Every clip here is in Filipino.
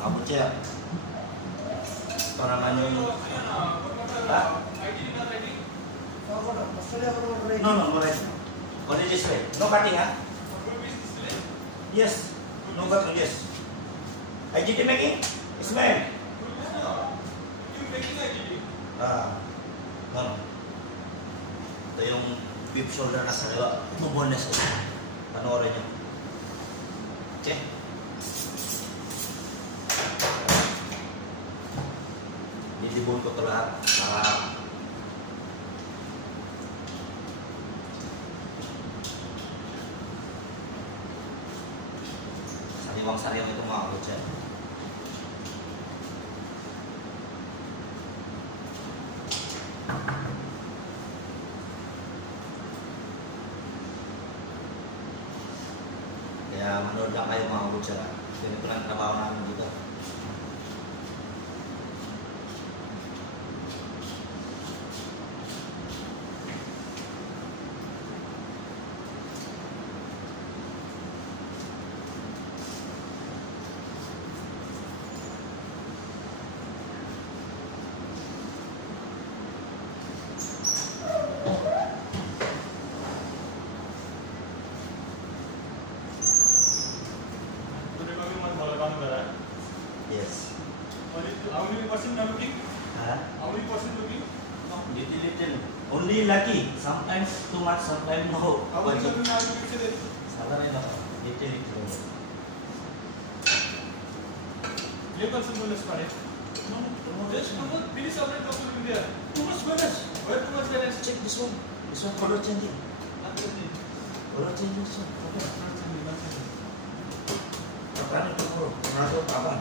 mga kabutya. Ito naman yung... Ha? No, no, no, right. Only this way. No cutting, ha? Yes. No cutting, yes. IGD making? Ismail? You making IGD? No. Ito yung beef shoulder na sa kaliwa. Boneless ko. Panoorin nyo. Okay. Didibon ko ito lahat. Sariwang-sariwang itong mga kutsa. Kaya manood lang kayo mga kutsa. Ganito lang trabaho namin dito. Yes. How many percent are looking? Huh? How many percent looking? No, little. Only lucky. Sometimes too much, sometimes no. How many are looking today? Salah na little. You also bonus for it. No. Just finish separate couple in there. Too much bonus. Where too much bonus? Check this one. This one color changing. Color changing this one. Apa nih tuh? Kenapa apa?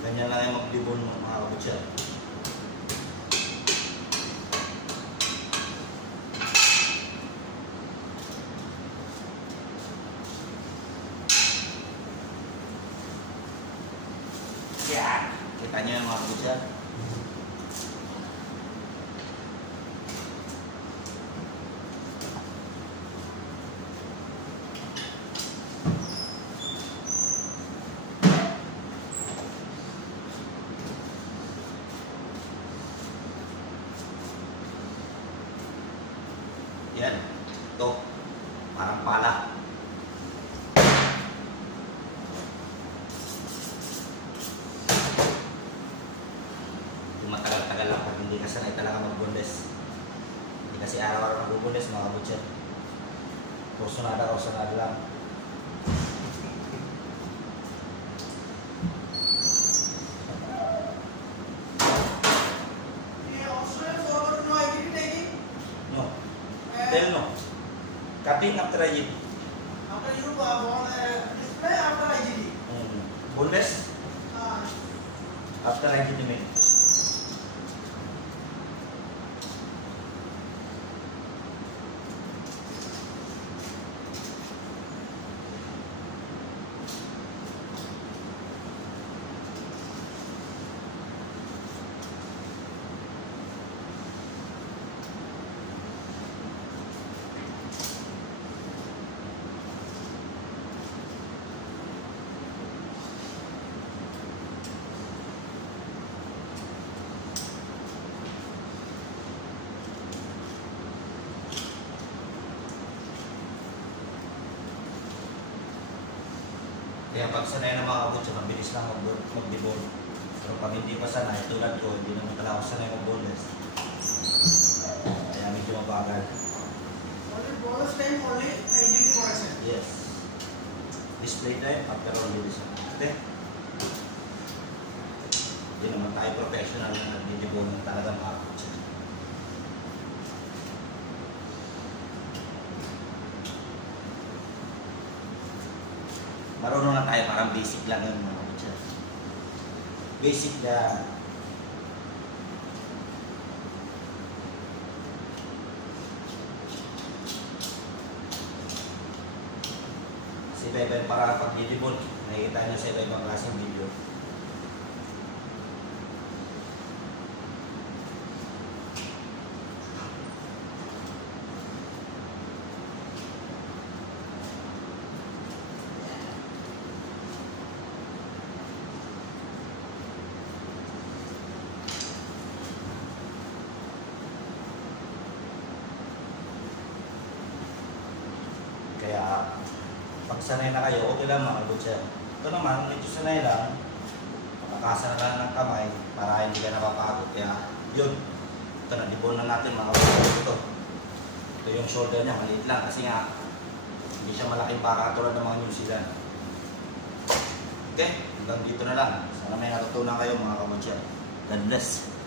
Ganyan lang yung mag-dibon mga kabutsa. Yan! Kita nyo yung mga kabutsa. Yan. Ito. Parang pala. Yung matagal-tagal lang pag hindi ka sanay talaga mag-boneless. Hindi kasi araw-araw mag-boneless mga kabutsa. Kursunada lang. Then no. Cutting after IGD. After you display after IGD. Boneless after IGD main. Kaya pag sanay na mga kabutsa, mabilis lang mag-dibon. Pero pag hindi pa sanay, tulad ko, hindi naman talaga ako sanay mag-boneless. Kaya medyo mabagal. Only bonus time, only IGD production. Yes. Display time, after all this. Okay? Hindi naman tayo professional na nag-dibon ng talaga mga kabutsa. Marunong na tayo, parang basic lang yung mga kabutsa. Basic na iba-iba yung para pag-didibol. Nakikita nyo sa iba-ibang klaseng video. Kaya, pag sanay na kayo, okay lang mga good sir. Ito naman, medyo sanay lang. Makakasa na lang ng kamay para hindi ka napapagod. Kaya, yun. Ito na, dibon na natin mga good ito. Ito yung shoulder niya, maliit lang kasi nga, hindi siya malaking baka tulad ng mga New Zealand. Okay, hanggang dito na lang. Sana may natutunan kayo mga kabutya. God bless.